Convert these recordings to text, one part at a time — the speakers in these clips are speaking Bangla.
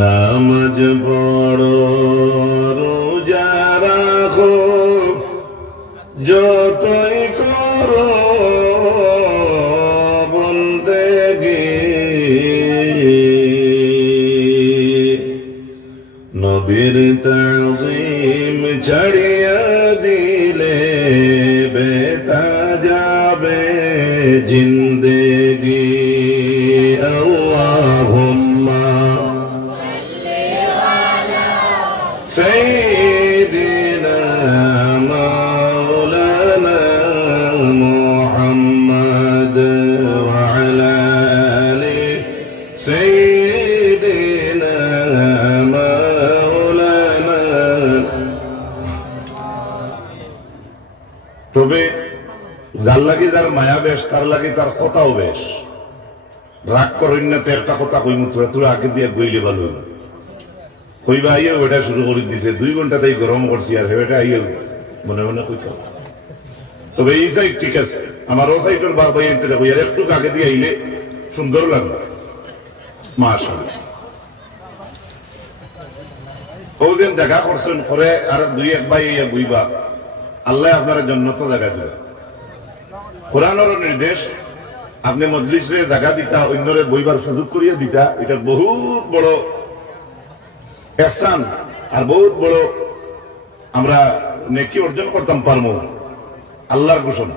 নামাজ পড়ো রোজা রাখো যতই করো বন্দেগি নবীর তাজিম ছাড়িয়া দিলে বেতা যাবে জিন্দেগি আল্লাহুম্মা সাল্লি আলা সাইয়্যিদিনা মাওলানা মুহাম্মদ ওয়া আলা আলি সাইয়্যিদিনা মাওলানা। তবে যার লাগি যার মায়া বেশ তার লাগি তার কথাও বেশ। রাগ করেন না তো একটা কথা কই মুতুরা তোরা আগে দিয়ে গইলে ভালো কইবা আইয়ে ওটা শুরু করে দিছে 2 ঘন্টা তাই গরম করছি আর হেটা আইয়ে মনে মনে কইছ। তবে এই সাইড ঠিক আছে, আমার ও সাইডের বার ভাই এনতে কই আর একটু আগে দিয়ে আইলে সুন্দর লাগবে মাশাআল্লাহ। ওজন জায়গা করছেন করে আর 2-1 ভাই ইয়া বুইবা আল্লাহ আপনার জান্নাত জায়গা দিবে। কোরআনের নির্দেশ আপনি মজলিসে জায়গা দিতা অন্যরে বইবার সুযোগ করিয়া দিতা, এটা বহুত বড় ইহসান আর বহুত বড় আমরা নেকি অর্জন করতাম পারবো। আল্লাহর ঘোষণা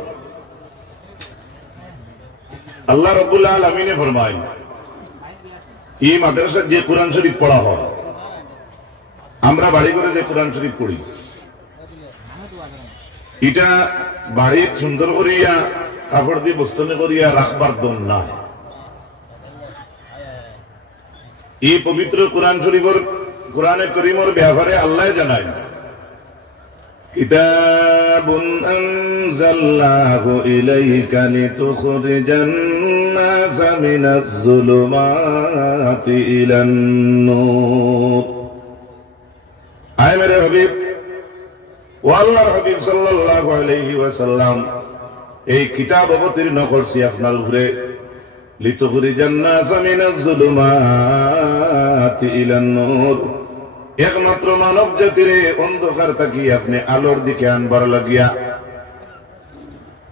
আল্লাহ রাব্বুল আলামিনে ফরমায় এই মাদ্রাসায় যে কোরআন শরীফ পড়া হয়, আমরা বাড়ি করে যে কোরআন শরীফ পড়ি, এটা বাড়ি সুন্দর করিয়া কাপড় দিয়ে বস্তনে করিয়া রাখবার দন না। এই পবিত্র কোরআন শরীফের কোরআনে করিমের ব্যাপারে আল্লাহ জানায় কিতাবুন আনজালনাহু ইলাইকা লিতুখরিজান নাসা মিনাজ যুলুমাতি ইলান নূর। আয় মেরে হাবিব ও আল্লাহর হাবিব সাল্লাল্লাহু আলাইহি ওয়াসাল্লাম, এই কিতাব অবতীর্ণ করছি আপনার উপরে লিতুখরিজান নাসা মিনাজ যুলুমাতি ইলান নূর, একমাত্র মানব জাতির অন্ধকার থাকি আপনি আলোর দিকে আনবার লাগিয়া।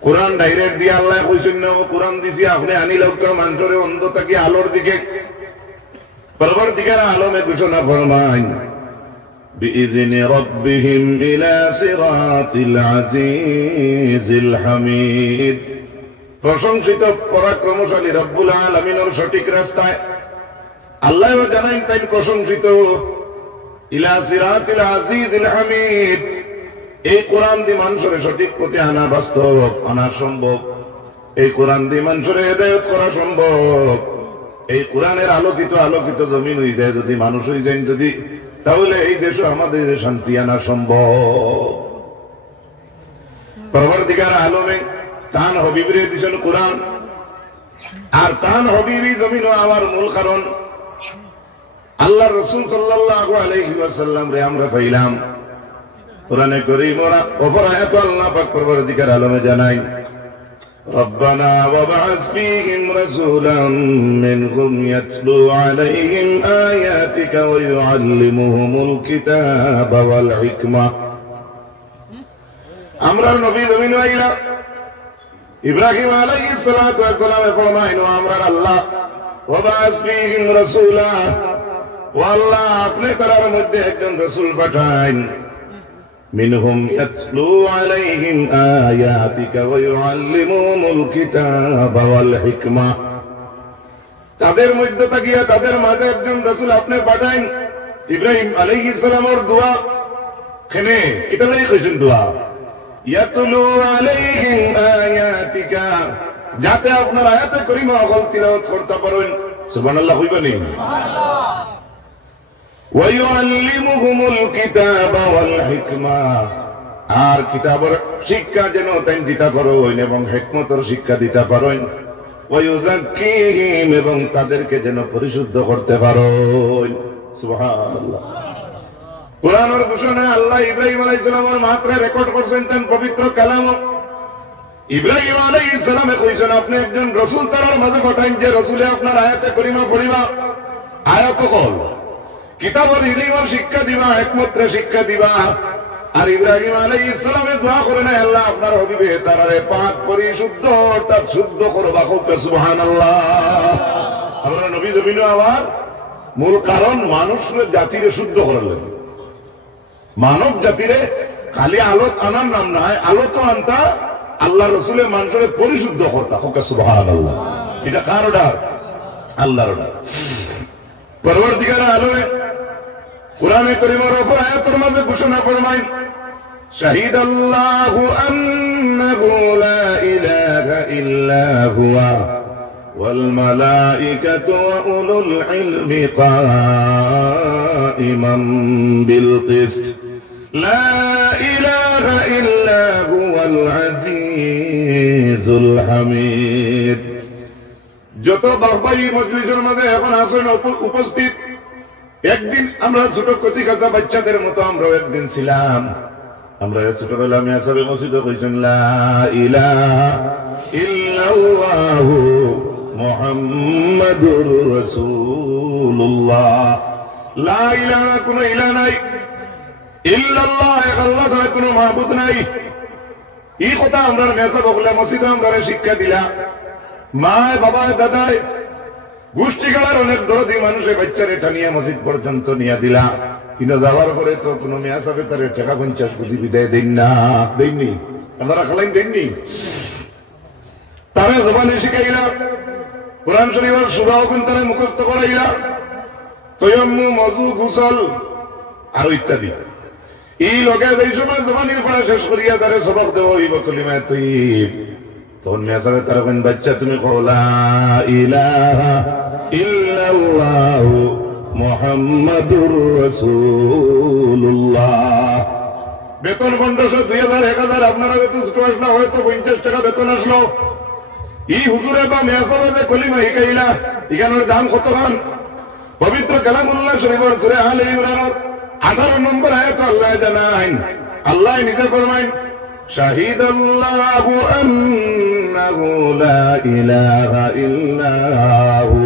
কোরআন ডাইরেক্ট দিয়ে আল্লাহ কইছেন না, ও কোরআন দিছি আপনি আনি লোকা মানুষের অন্ধ থাকি আলোর দিকে। পরবর্তীকার আলমে ঘোষণা ফরমায় বিইজনি রাব্বিহিম ইলা সিরাতিল আজিজিল হামিদ, প্রশংসিত পরাক্রমশালী রব্বুল আলামিনের সঠিক রাস্তায় আল্লাহ জানাই তাই প্রশংসিত ইলা সিরাতিল আজিজিল হামিদ। এই কোরআন দিয়ে মানুষের সঠিক পথে আনা বাস্তব, আনা সম্ভব। এই কোরআন দিয়ে মানুষের হেদায়েত করা সম্ভব। এই কোরআনের আলোকিত আলোকিত জমিন হয়ে যায় যদি, মানুষ হয়ে যায় যদি, তাহলে এই দেশে আমাদের শান্তি আনা সম্ভব। পরবর্তীকার আলমে তান হবিবরে দিছেন কোরআন, আর তান হবিবই জমিন আমার মূল কারণ। আল্লাহ রাসূল সাল্লাল্লাহু আলাইহি ওয়াসাল্লাম রে আমরা পাইলাম কোরআনে কারীমের অপর আয়াত আল্লাহ পাক পরবর্তীকার আলমে জানাই রব্বানা ওয়াবআস ফীহিম রাসূলান মিনহুম ইয়াতলু আলাইহিম আয়াতিকা ওয়া ইউআল্লিমুহুমুল কিতাবা ওয়াল হিকমা। আমরা নবী জমিন আইলা ইব্রাহিম আলাইহিস সালাতু ওয়াস সালাম ফরমাইনো আমরা আল্লাহ ওয়াবআস ফীহিম রাসূলা, ও আল্লাহ আপনি তার মধ্যে একজন রাসূল পাঠান মিনহুম ইয়াতলু আলাইহিম আয়াতিকা ওয়া ইউআল্লিমুহুমুল কিতাবা ওয়াল হিকমা, তাদের মধ্যে থাকিয়া তাদের মাঝে একজন রাসূল আপনি পাঠান। ইব্রাহিম আলাইহিস সালামের দোয়া কেনে এটা নাই কইছেন দোয়া ইয়াতলু আলাইহিম আয়াতিকা, যাতে আপনার আয়াতে কারীমা অগল তিলাওয়াত করতে পারেন। সুবহানাল্লাহ কইবানি সুবহানাল্লাহ। ওয়া ইউআল্লিমুহুমুল কিতাবা ওয়াল হিকমা, আর কিতাবের শিক্ষা যেন তাই দিতে পারেন এবং হিকমতের শিক্ষা দিতে পারেন। ওয়া ইউযাক্কিহিম, এবং তাদেরকে যেন পরিশুদ্ধ করতে পারেন। সুবহানাল্লাহ। কোরআনের ঘোষণা আল্লাহ ইব্রাহিম আলাইহিস সালামের মাত্রা রেকর্ড করছেন তেন পবিত্র কালাম। ইব্রাহিম আলাইহিস সালামে কইছেন আপনি একজন রাসূল তার মাঝে পাঠাইন যে রাসূলে আপনার আয়াতে কারীমা পড়িবা। আয়াত কল কিতাবের ইলমের শিক্ষা দিবা, একমাত্র শিক্ষা দিবা। আর ইব্রাহিম আলাইহিস সালামে দোয়া করে না, আল্লাহ আপনার হাবিবে তারারে পাক পরিশুদ্ধ অর্থাৎ শুদ্ধ করবা। সুবহানাল্লাহ। আমরা নবী জমিন আবার মূল কারণ মানুষের জাতিরে শুদ্ধ করলেন। মানব জাতিরে খালি আলোত আনার নাম নয়, আলোত আনতা আল্লাহ রসুলের মানুষের পরিশুদ্ধ করতা। সুবহানাল্লাহ। এটা কার অর্ডার? আল্লাহর অর্ডার। পরবর্তীকার আলোয় কুরআনে কারীমের উপর আয়াতের মধ্যে ঘোষণা ফরমায়, শাহিদাল্লাহু আন্নাহু লা ইলাহা ইল্লা হুয়া ওয়াল মালাইকাতু ওয়া উলুল ইলমি কাইমান বিল কিসত লা ইলাহা ইল্লা হুয়াল আজিজুল হামিদ। যত বাহবাই মজলিসের মধ্যে এখন আসেন উপস্থিত, একদিন আমরা ছোট কচি কাঁচা বাচ্চাদের মতো আমরাও একদিন ছিলাম। আমরা ছোটবেলা মিয়া সাহেব মসজিদে কইছেন লা ইলাহা ইল্লাল্লাহু মুহাম্মাদুর রাসূলুল্লাহ। লা ইলাহা, কোন ইলাহ নাই, ইল্লাল্লাহ, এক আল্লাহ ছাড়া কোনো মাবুদ নাই। এই কথা আমরা মিয়া সাহেব বলে মসজিদে আমরা শিক্ষা দিলা। মা বাবা দাদায় গোষ্ঠী গেলার অনেক দরদি মানুষে বাচ্চারে টানিয়া মসজিদ পর্যন্ত নিয়ে দিলা। কিন্তু যাওয়ার পরে তো কোন মেয়া সাহেব তার টাকা 50 কোটি বিদায় দেন না, দেননি? আপনারা খালাইন দেননি? তারা জবানে শিখাইলা, কোরআন শরীফের সূরা ও তারা মুখস্থ করাইলা, তায়াম্মুম, ওযু, গোসল আর ইত্যাদি। এই লোকে এই সময় জবানের পড়া শেষ করিয়া তারে সবক দেব এই কলিমা তাইয়্যিব। তখন মেয়া সাহেব তারা বলেন, বাচ্চা তুমি কও লা ইলাহা ইল্লাল্লাহু মুহাম্মাদুর রাসূলুল্লাহ। বেতন 1500, 2000, 1000, আপনারা যত ছোট আসলো হয়তো 50 টাকা বেতন আসলো। এই হুজুরে বা মেয়া সাহেব যে কলিমা শিখাইলা, এখানের দাম কত গান? পবিত্র কালামুল্লাহ শরীফের সূরা আলে ইমরান 18 নম্বর আয়াত আল্লাহ জানান, আল্লাহ নিজে ফরমায়, শাহিদাল্লাহু আন্নাহু লা ইলাহা ইল্লাহু।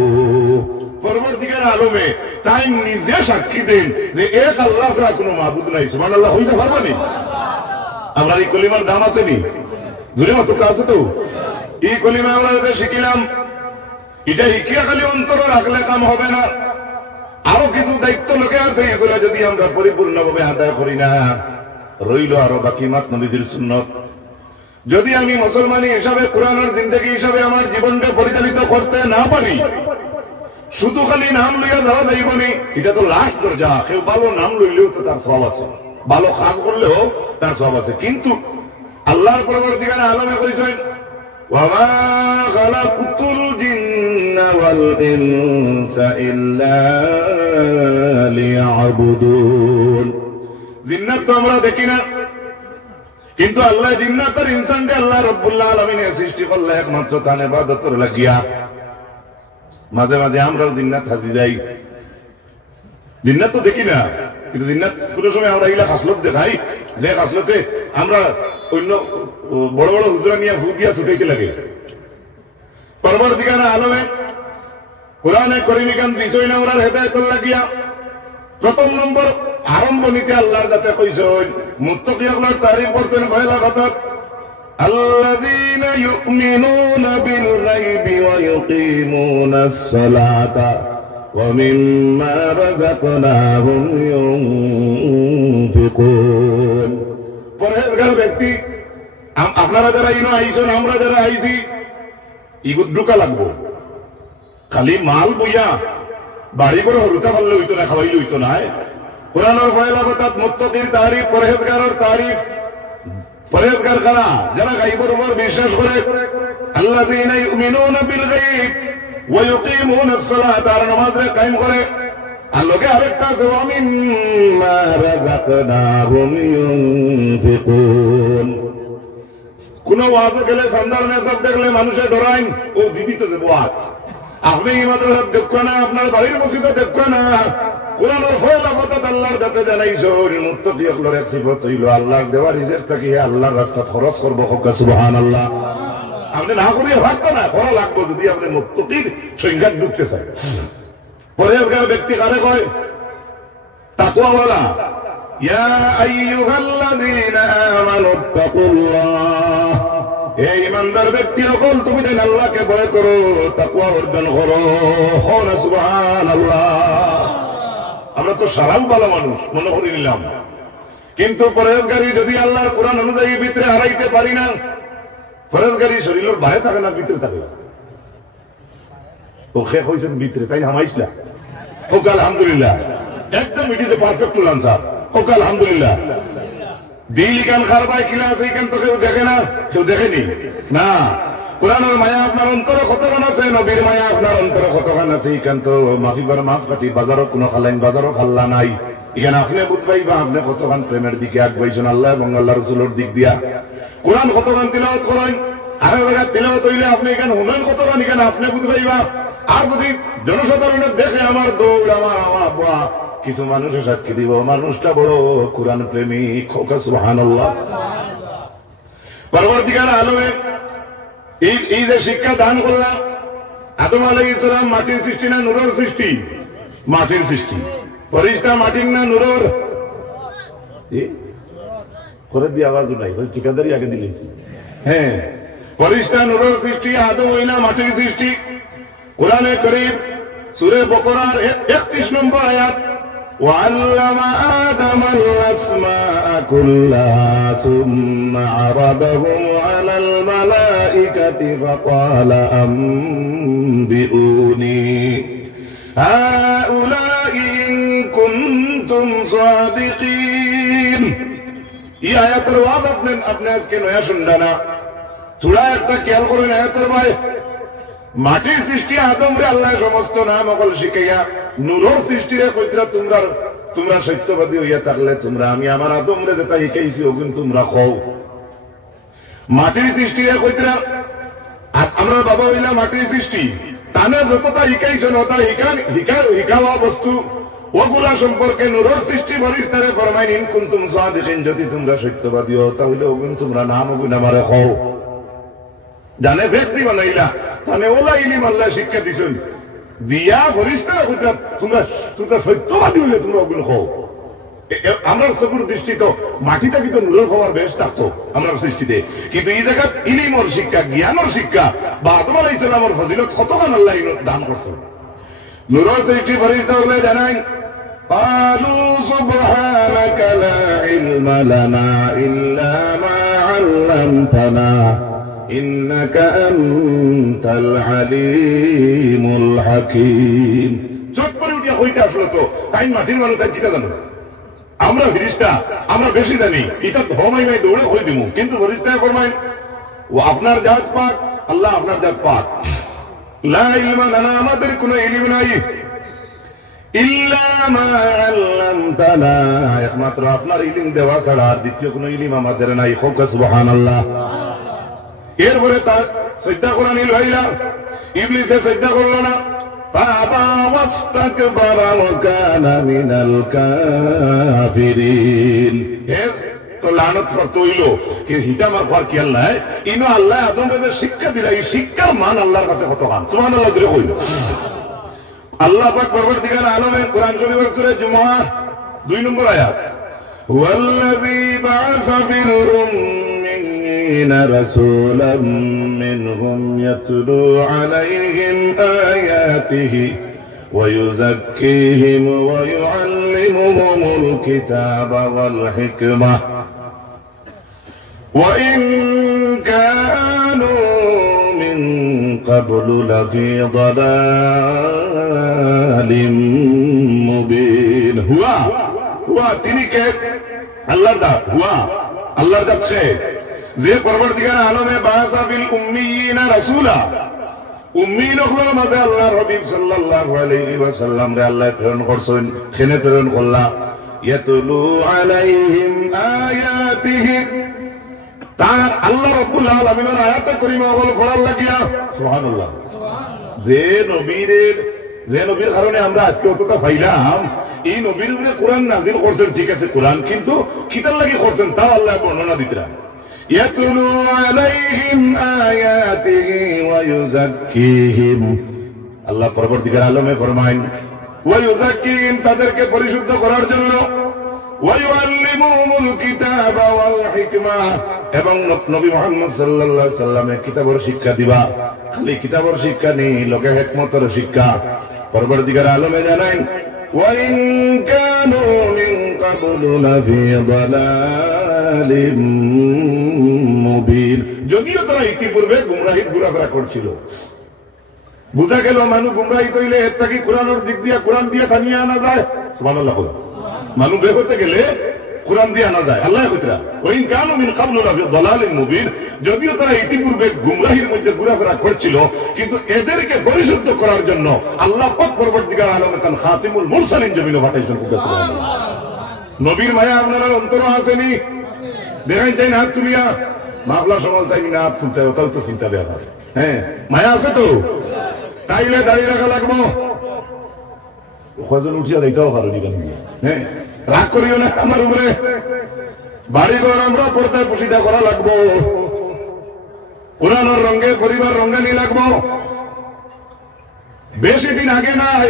পরবর্তীকার আলমে তাই নিজে সাক্ষী দেন যে এক আল্লাহ ছাড়া কোনো মাবুদ নাই। সুবহানাল্লাহ হইতে পারবানি? আমরা এই কলিমার দাম আছে নি? জুড়ে মতো আছে তো? এই কলিমা আমরা শিখিলাম, এটা শিখিয়া খালি অন্তর রাখলে কাম হবে না। আরো কিছু দায়িত্ব লোকে আছে, এগুলো যদি আমরা পরিপূর্ণভাবে আদায় করি না, রইল আরো বাকি মাত নবীদের সুন্নত। যদি আমি মুসলমানি হিসাবে, কোরআনের জিন্দেগি হিসাবে আমার জীবনটা পরিচালিত করতে না পারি, শুধু খালি নাম লইয়া যাওয়া যাইবনি, এটা তো লাস্ট দরজা। কেউ ভালো নাম লইলেও তো তার সওয়াব আছে, ভালো কাজ করলেও তার সওয়াব আছে। কিন্তু আল্লাহর পরবর্তীকালে আলমে কইছেন, ওয়া মা খালাকতুল জিন্না ওয়াল ইনসা ইল্লা লিয়াবুদুন। জিন্নাত তো আমরা দেখি না, কিন্তু আল্লাহ জিন্নাত আর ইনসানকে আল্লাহ রাব্বুল আলামিন সৃষ্টি করলে একমাত্র তার ইবাদতের লাগিয়া। মাঝে মাঝে আমরাও জিন্নাত হাজি যাই, জিন্নাত তো দেখি না, কিন্তু জিন্নাত কোন সময় আমরা এগুলা খাসলত দেখাই, যে খাসলতে আমরা অন্য বড় বড় হুজরা নিয়ে ভূত দিয়া ছুটাইতে লাগে। পরবর্তীকালে আলমে কোরআনে কারীমে কান দিছই না আমরার হেদায়েতের লাগিয়া। প্রথম নম্বর আরম্ভ নীতি আল্লাহ যাতে কইছেন, মুত্তাকিয়ুনের তারিফ করছেন পয়লা কথা, আল্লাযীনা ইউমিনুনা বিল গায়বি ওয়া ইউকিমুনাস সালাতা ওয়া মিম্মা রাযাকনাহুম ইউনফিকুন। পরহেজগার ব্যক্তি, আপনারা যারা ইনো আইছেন, আমরা যারা আইছি, ইগুত ঢুকা লাগবো। খালি মাল বইয়া বাড়ি করে হরুতা পারলে হইতো না, খাওয়াইলে হইতো না। কোরআনের পয়লা কথা মুত্তাকির তারিফ, পরহেজগারের তারিফ। পরহেজগার কারা? যারা গায়বের উপর বিশ্বাস করে। আল্লাযীনা ইউমিনুনা বিল গায়ব ওয়া ইউকিমুনাস সালাতা, আর নামাজে কায়েম করে। আর লোকে আরেকটা আছে, ওয়া মিম্মা রাযাকনাহুম ইউনফিকুন। কোন ওয়াজে গেলে সান্দার মেসব দেখলে মানুষে ধরাইন, ও দিদি তো যে ওয়াজ, আপনি এই মাদ্রাসা দেখো না, আপনার বাড়ির মসজিদে দেখো না। কোরআনের পয়লা কথা আল্লাহর যাতে জানাইছেন, মুত্তাকিয়ুনের এক সিফত হইল আল্লাহর দেওয়া রিজিক থেকে আল্লাহর রাস্তা খরচ করবো। সুবহানাল্লাহ। আপনি না করিয়া ভাবতো না, করা লাগবো যদি আপনি মুত্তাকির সংজ্ঞা ঢুকতে চান। পরহেজগার ব্যক্তি কারে কয়? তাকওয়াওয়ালা ইয়া আইয়ুহাল্লাযীনা আমানুত্তাকুল্লাহ, হে ঈমানদার ব্যক্তি সকল তুমি যেন আল্লাহকে ভয় করো, তাকওয়া অর্জন করো। সুবহানাল্লাহ। আমরা তো সারাও ভালো মানুষ মনে করে নিলাম, কিন্তু পরেজগারি যদি আল্লাহর কোরআন অনুযায়ী ভিতরে হারাইতে পারি না, পরেজগারি শরীরের বাইরে থাকে না ভিতরে থাকে। ও শেখ হয়েছেন ভিতরে, তাই হামাইছিলা হোক আলহামদুলিল্লাহ। একদম it is a perfect answer, হোক আলহামদুলিল্লাহ। দিল ইকান খারবাই কিলা আছে ইকান তো কেউ দেখে না, কেউ দেখেনি না। কোরআনের মায়া আপনার অন্তরে কতক্ষণ আছে, নবীর মায়া আপনার অন্তরে কতক্ষণ আছে, ইকান তো মাফিবার মাফ কাটি বাজারও কোনো খালাইন, বাজারও খাল্লা নাই। এখানে আপনি বুঝবাই বা আপনি কতক্ষণ প্রেমের দিকে আগবাইছেন আল্লাহ এবং আল্লাহ রসুলের দিক দিয়া। কোরআন কতক্ষণ তিলাওয়াত করেন, আর জায়গায় তিলাওয়াত হইলে আপনি এখানে হুনেন কতক্ষণ, এখানে আপনি বুঝবাইবা। আর যদি জনসাধারণের দেখে আমার দৌড়, আমার আব্বা, কিছু মানুষের সাক্ষী দিব মানুষটা বড় কোরআন প্রেমিক। সুবহানাল্লাহ। পরবর্তীকাল আলমে এই যে শিক্ষা দান করলাম, আদম আলাইহিস সালাম মাটির সৃষ্টি না নূরের সৃষ্টি? মাটির সৃষ্টি। ফেরেশতা মাটির না নূরের? করে দিয়ে আওয়াজ নাই, ওই ঠিকাদারি আগে দিয়েছি। হ্যাঁ, ফেরেশতা নূরের সৃষ্টি, আদম হইলা মাটির সৃষ্টি। কোরআনে কারীম সূরা বাকারার 31 নম্বর আয়াত, وعلم آدم الأسماء كلها ثم عرضهم على الملائكة فقال أنبئوني هؤلاء إن كنتم صادقين। এই আয়াতের ওয়াজ আপনি আজকে নয়া শুনলেন না, থোড়া একটা খেয়াল করেন। আয়াতের ভাই মাটির সৃষ্টি আদম রে আল্লাহ সমস্ত নাম অকল শিখাইয়া নূরের সৃষ্টিরে কইরা তোমরা সত্যবাদী হইয়া থাকলে তোমরা আমি আমার আদম রে যেটা শিখাইছি ওগুন তোমরা খাও। মাটির সৃষ্টিরে কইরা আমরা বাবা হইলা মাটির সৃষ্টি, তানে যতটা শিখাইছেন ওটা শিখাওয়া বস্তু ওগুলা সম্পর্কে নূরের সৃষ্টি ফেরেশতারে ফরমাইন ইন কুনতুম সাদিকিন, যদি তোমরা সত্যবাদী হও তাহলে ওগুন তোমরা নাম ওগুন আমারে খাও। জানে ব্যক্তি বানাইলা তাহলে ওলা ইলিম আল্লাহ শিক্ষা দিছেন দিয়া ফেরেশতারা কইরা তোমরা সত্যবাদী হইলে তোমরা ওগুলো খাও। আমরা চকুর দৃষ্টি তো মাটিটা কিন্তু নূরের খাওয়ার বেশ থাকতো আমরা সৃষ্টিতে, কিন্তু এই জায়গা ইলিমর শিক্ষা, জ্ঞানের শিক্ষা বা আদম আলাইহিস সালামের ফজিলত কতখান আল্লাহ দান করছেন। নূরের সৃষ্টি ফেরেশতা হলে জানাই قالوا سبحانك لا علم لنا إلا ما علمتنا إنك أنت العليم الحكيم। চট করে উঠিয়া হইতে আসলো তো তাই মাটির মানুষ তাই কিতা জানো, আমরা ফেরেশতা আমরা বেশি জানি, এটা ধমাই নাই দৌড়ে হই দিমু, কিন্তু ফেরেশতা ফরমায় ও আপনার জাত পাক, আল্লাহ আপনার জাত পাক। লা ইলমা লানা, আমাদের কোনো ইলম নাই, ইল্লা মা আল্লামতানা, একমাত্র আপনার ইলম দেওয়া ছাড়া আর দ্বিতীয় কোনো ইলম আমাদের নাই। হোক সুবহানাল্লাহ। এরপরে তার সিজদা করা নিল হইলা, ইবলিসে সিজদা করল না, ফাবা ওয়াস্তাকবারা ওয়া কানা মিনাল কাফিরিন। তো লানত প্রাপ্ত হইল, হিতা আমার পর কি আল্লাহ ইনো আল্লাহ আদমকে যে শিক্ষা দিলা, এই শিক্ষার মান আল্লাহর কাছে কত মান। সুবহানাল্লাহ জোরে কইল। আল্লাহ পাক পরবর্তীকালে আলমে কোরআন শরীফের সূরা জুমআ 2 নম্বর আয়াত, ওয়াল্লাযী বা'আসা ফিল উম্মিয়িনা রাসূলাম মিনহুম ইয়াতলু আলাইহিম আয়াতিহি ওয়া ইউযাক্কিহিম ওয়া ইউআল্লিমুহুমুল কিতাবা ওয়াল হিকমা ওয়া ইন কানু মিন ক্বাবলু লাফি দালালিম মুবিন। হুয়া হুয়া তিনি কে? আল্লাহর জাত। হুয়া আল্লাহর জাত কে? যে পরবর্তীকার আলমে বা'আসা ফিল উম্মিয়িনা রাসূলা, উম্মিয়িনদের মাঝে আল্লাহর হাবিব সাল্লাল্লাহু আলাইহি ওয়াসাল্লাম রে আল্লাহ প্রেরণ করছেন। কেনে প্রেরণ করলা? ইয়াতুলু আলাইহিম আয়াতিহি, তার আল্লাহ রাব্বুল আলামিনের আয়াতে কারিমা গুলো পড়ার লাগিয়া। সুবহানাল্লাহ। যে নবীর কারণে আমরা আজকে অতটা পাইলাম, এই নবীর উপরে কোরআন নাযিল করছেন, ঠিক আছে কোরআন, কিন্তু কিতার লাগি করছেন তাও আল্লাহ বর্ণনা দিতরা। ইয়াতুলু আলাইহিম আয়াতিহি ওয়া ইউযাক্কিহিম, আল্লাহ পরবর্তীকার আলমে ফরমায় ওয়া ইউযাক্কিহিম তাদেরকে পরিশুদ্ধ করার জন্য, ওয়া ইউআল্লিমুহুমুল কিতাবা ওয়াল হিকমা এবং নবী মুহাম্মদ সাল্লাল্লাহু আলাইহি সাল্লামের কিতাবের শিক্ষা দিবা। খালি কিতাবের শিক্ষা নেই, লোকে হিকমতের শিক্ষা। পরবর্তীকার আলমে জানাই ওয়া ইন কানু মিন ক্বাবলু লাফি দালালিম মুবিন, যদিও তারা ইতিপূর্বে গুমরাহিত ঘোরাফেরা করছিল। বুঝা গেল মানুষ গুমরাহিত হইলে এর থেকে কোরআনের দিক দিয়ে কোরআন দিয়ে টানিয়ে আনা যায়। সুবহানাল্লাহ। মানুষ বের হতে গেলে কোরআন দিয়ে আনা যায়। আল্লাহ কইরা ওয়া ইন কানু মিন ক্বাবলু লাফি দালালিম মুবিন, যদিও তারা ইতিপূর্বে গুমরাহির মধ্যে ঘোরাফেরা করছিল, কিন্তু এদেরকে পরিশুদ্ধ করার জন্য আল্লাহ পাক পরবর্তীকার আলমে তান খাতিমুল মুরসালিন জমিনে পাঠাইছেন। সুবহানাল্লাহ। নবীর মায়া আপনার অন্তর আসেনি? দেখেন চাই না হাত তুলিয়া, মামলা সমাল চাই না হাত তুলতে, ওটাও তো চিন্তা দেওয়া হয়। হ্যাঁ, মায়া আছে তো, তাইলে দাঁড়িয়ে রাখা লাগবো। কজন উঠিয়া দিতেও পারো নিবেন। হ্যাঁ, রাগ করিও না আমার উপরে। বাড়ি ঘর আমরা পর্দায় পুষিটা করা লাগবো, কোরআনের রঙে পরিবার রঙানি লাগবো। বেশি দিন আগে নাই,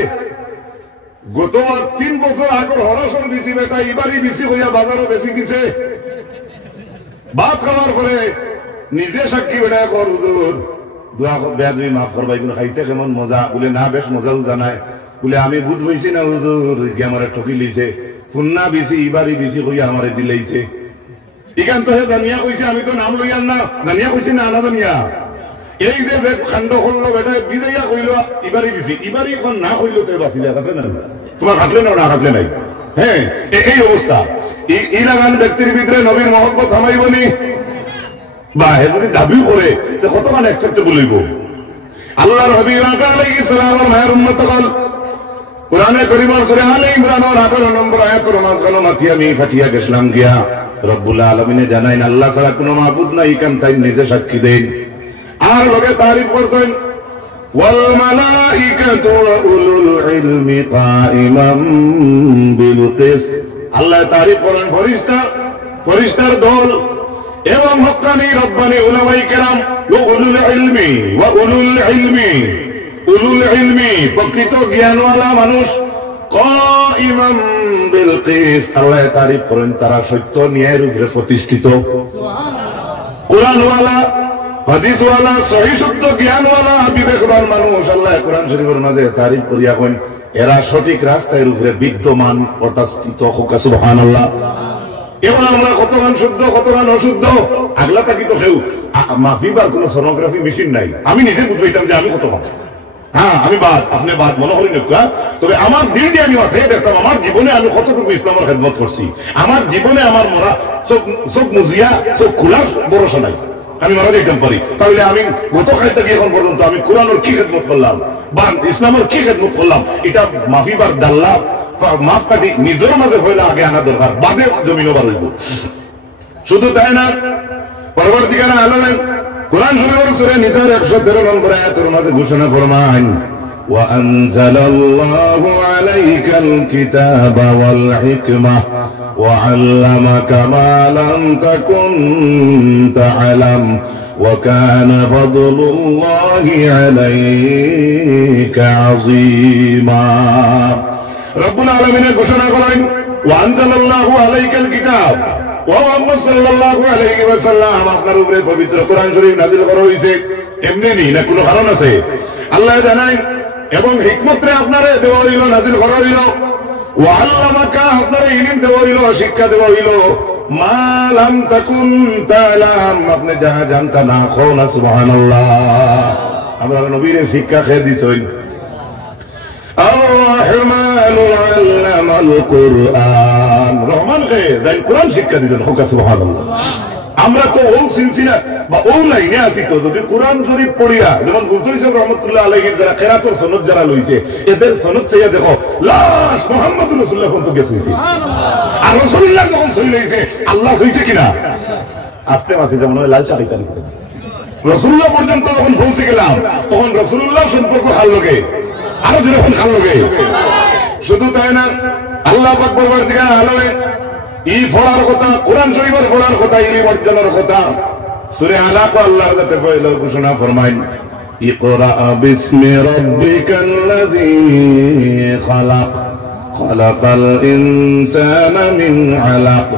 গত 3 বছর আগর হরসর বেশি বেটা এবারই বেশি হইয়া বাজারও বেশি দিছে। ভাত খাওয়ার পরে নিজে সাক্ষী বেটা কর হুজুর দোয়া বেয়াদবি মাফ করবা, এগুলো খাইতে কেমন মজা। বলে না বেশ মজাও জানায়। বলে আমি বুধ হইছি না হুজুর, আমার ঠকি লিছে, পুন্না বেশি এবারই বেশি হইয়া আমারে দিলাইছে। এখান তো জানিয়া কইছে, আমি তো নাম লইয়ার না, জানিয়া কইছি না আনা জানিয়া। এই যে খান্ড করলো বেটা বিজাইয়া কইল এবারই বেশি, এবারই এখন না কইল তো বাঁচি যায় আছে না? তোমার কাটলে না, না কাটলে নাই। হ্যাঁ, এই অবস্থা। এই লাগান ব্যক্তির ভিতরে নবীর মহব্বত হামাইবনি বা যদি দাবিও করে কতক্ষণ অ্যাকসেপ্টেবল হইব? আল্লাহর হাবিব আলাইহিস সালামের মায়ের উম্মত হল কোরআনে কারীমের সূরা আলে ইমরানের 18 নম্বর আয়াতের মাঝখানে মাথিয়া আমি ফাটিয়া গেছলাম গিয়া রব্বুল আলামিনে জানাইন আল্লাহ ছাড়া কোনো মাবুদ নাই, কান তাই নিজে সাক্ষী দেন। আর লোকে তারিফ করছেন ওয়াল মালাইকাতু ওয়া উলুল ইলমি কাইমান বিল কিসত। আল্লাহ তারিফ করেন ফেরেশতার দল এবং হক্কানি রব্বানি উলামায়ে কেরাম ওয়া উলুল ইলমি প্রকৃত জ্ঞানওয়ালা মানুষ কাইমান বিল কিসত। আল্লাহ তারিফ করেন তারা সত্য ন্যায়ের উপরে প্রতিষ্ঠিত। কোরআনওয়ালা, হাদিসওয়ালা, সহিহ শুদ্ধ জ্ঞানওয়ালা বিবেকবান মানুষ আল্লাহ কোরআন শরীফের মাঝে তারিফ করিয়া কইন এরা সঠিক রাস্তার উপরে বিদ্যমান প্রতিষ্ঠিত। সুবহানাল্লাহ। এবার আমরা কতক্ষণ শুদ্ধ কতক্ষণ অশুদ্ধ আগলা থাকি তো কেউ মাফিবার কোন সোনোগ্রাফি মেশিন নাই। আমি নিজে বুঝবাইতাম যে আমি কতক্ষণ, হ্যাঁ আমি বাদ, আপনি বাদ মনে করি না। তবে আমার দিল দিয়ে আমি মাথায় দেখতাম আমার জীবনে আমি কতটুকু ইসলামের খেদমত করছি। আমার জীবনে আমার মরা চোখ মুজিয়া চোখ খোলার ভরসা নাই। আমি মারা যেতাম পারি, তাহলে আমি গত খাই থেকে এখন পর্যন্ত আমি কোরআনের কি খেদমত করলাম বা ইসলামের কি খেদমত করলাম, এটা মাফিবার দাল্লা মাফ কাটি নিজের মাঝে হইলে আগে আনা দরকার, বাদে জমিন ওভার হইব। শুধু তাই না, পরবর্তীকালে আলমেন কোরআন শরীফের সূরা নিসার 113 নম্বর আয়াতের মাঝে ঘোষণা ফরমান وأنزل الله عليك الكتاب والحكمة وعلمك ما لم تكن تعلم وكان فضل الله عليك عظيما। رب العالمين ঘোষণা করেন وأنزل الله عليك الكتاب ও মুহাম্মদ সাল্লাল্লাহু আলাইহি ওয়াসাল্লাম আপনার উপরে পবিত্র কোরআন শরীফ নাযিল করা হয়েছে। এমনি নেই না, কোনো কারণ আছে? আল্লাহ জানায় এবং হিকমতরে আপনারে দেওয়া হইল, নাযিল করা হইল। ওয়া আল্লামাকা আপনারে ইলম দেওয়া হইল, শিক্ষা দেওয়া হইল। মা লাম তাকুন তাআলাম আপনি যাহা জানতা না কোন। সুবহানাল্লাহ। আমরা নবীর শিক্ষা খেয়ে দিছই। আর-রহমানু আল্লামাল কুরআন, রহমান কে যাই কোরআন শিক্ষা দিছেন। সুবহানাল্লাহ। আমরা তো ও সিলসিলা বা ও লাইনে আছি তো যদি কোরআন শরীফ পড়িয়া যেমন হুজুর সাহেব রহমাতুল্লাহ আলাইহি যারা কিরাতুল সনদ যারা লইছে এদের সনদ চাইয়া দেখো লাশ মুহাম্মদুর রাসূলুল্লাহ পর্যন্ত গেছে। সুবহানাল্লাহ। আর রাসূলুল্লাহ যখন সহি লইছে আল্লাহ সহিছে কিনা আস্তে মাথে যেমন লাল চাইতানি রাসূলুল্লাহ পর্যন্ত যখন পৌঁছে গেলাম তখন রাসূলুল্লাহ সম্পর্ক হাল লগে আরো যখন হাল লগে। শুধু তাই না, আল্লাহ পাক পরবর্তীকালে আলমে এই পড়ার কথা, কোরআন শরীফের পড়ার কথা, ইলম অর্জনের কথা সূরা আলাক আল্লাহর যাতে ঘোষণা ফরমাইন ইকরা বিসমি রাব্বিকাল্লাযী খালাক খালাকাল ইনসানা মিন আলাক।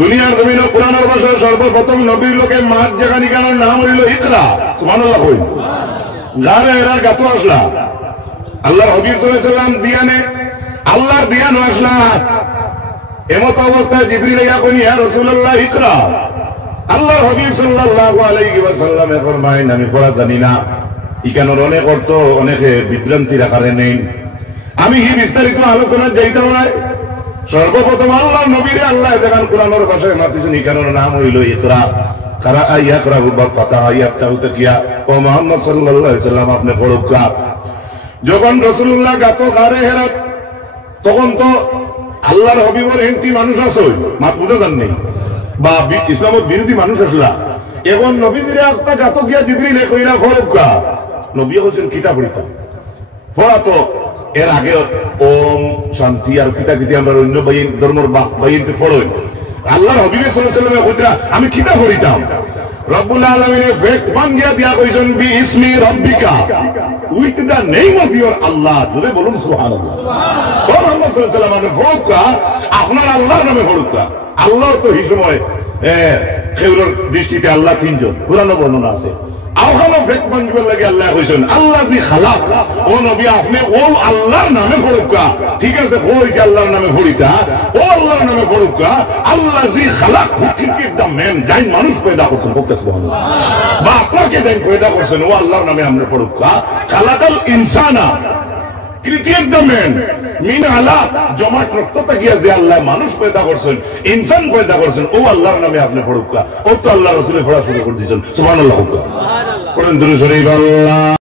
দুনিয়ার জমিনে কোরআনের ভাষায় সর্বপ্রথম নবীর লোকে মাঠ জায়গা নিকানোর নাম হইল ইকরা। সুবহানাল্লাহ কই গারে এরা গাতো আসলা আল্লাহর হাবিব সাল্লাল্লাহু আলাইহি ওয়াসাল্লাম দিয়ানে আল্লাহর দিয়ান আসলা এমত অবস্থায় জিবরিল ইয়া কইনি ইয়া রাসূলুল্লাহ ইকরা। আল্লাহর হাবিব সাল্লাল্লাহু আলাইহি ওয়াসাল্লামে ফরমায়েন আমি পড়া জানি না। ইকানোর অনেক অর্থ অনেকে বিভ্রান্তির আকারে নেই, আমি কি বিস্তারিত আলোচনা যাইতাম না। সর্বপ্রথম আল্লাহর নবীরে আল্লাহ যখন কোরআনের ভাষায় মাতিছেন ইকানোর নাম হইল ইকরা। কারা ইয়াকরা বা ফাতাহা ইয়াফতাহু তাকিয়া ও মুহাম্মদ সাল্লাল্লাহু আলাইহি ওয়াসাল্লাম আপনি পড়ুকা। যখন রাসূলুল্লাহ গাতো গারে হেরাত তখন তো আল্লাহর হাবিবের এমতি মানুষ আছে মা বুঝা জান নেই বা ইসলামের বিরোধী মানুষ আসলা। এখন নবীজিরে একটা গাতো গিয়া জিবরিল কইরা পড়ুকা। নবী হোসেন কিতাব পড়িতা পড়া তো এর আগে ওম শান্তি আর কিতা কিতা আমরা অন্য ধর্মের বাইনতে পড়ই। আল্লাহর হাবিব সাল্লাল্লাহু আলাইহি ওয়াসাল্লাম কইরা আমি কিতাব পড়িতাম। রব্বুল আলামিনের ফেক বাঙ্গিয়া দিয়া কইছেন বি ইসমি রাব্বিকা with the name of your Allah. জোরে বলুন সুবহানাল্লাহ। মুহাম্মদ সাল্লাল্লাহু আলাইহি ওয়াসাল্লাম পড়ুকা আপনার আল্লাহর নামে পড়ুকা। আল্লাহ তো এই সময় খেউরের দৃষ্টিতে আল্লাহ তিনজন, কোরআনে বর্ণনা আছে। আওহানো ফেক বাঙ্গিবার লাগে আল্লাহ কইছেন আল্লাযী খালাক। ও নবী আপনি ও আল্লাহর নামে পড়ুকা। ঠিক আছে কইছে আল্লাহর নামে পড়িতা ও আল্লাহর নামে পড়ুকা। আল্লাযী খালাক হুকিক দা ম্যান যাই মানুষ পয়দা করছেন বলতে সুবহানাল্লাহ। বা আপনাকে যাই পয়দা করছেন ও আল্লাহর নামে আমরা পড়ুকা। খালাকাল ইনসানা ক্রিয়েট দা ম্যান মিন আলাক জমাট রক্ত তাকিয়া যে আল্লাহ মানুষ পয়দা করছেন ইনসান পয়দা করছেন ও আল্লাহর নামে আপনি পড়ুকা। ও তো আল্লাহ রাসূলের পড়া শুরু করে দিয়েছেন। সুবহানাল্লাহ। পড়েন দুরূদ শরীফ। আল্লাহ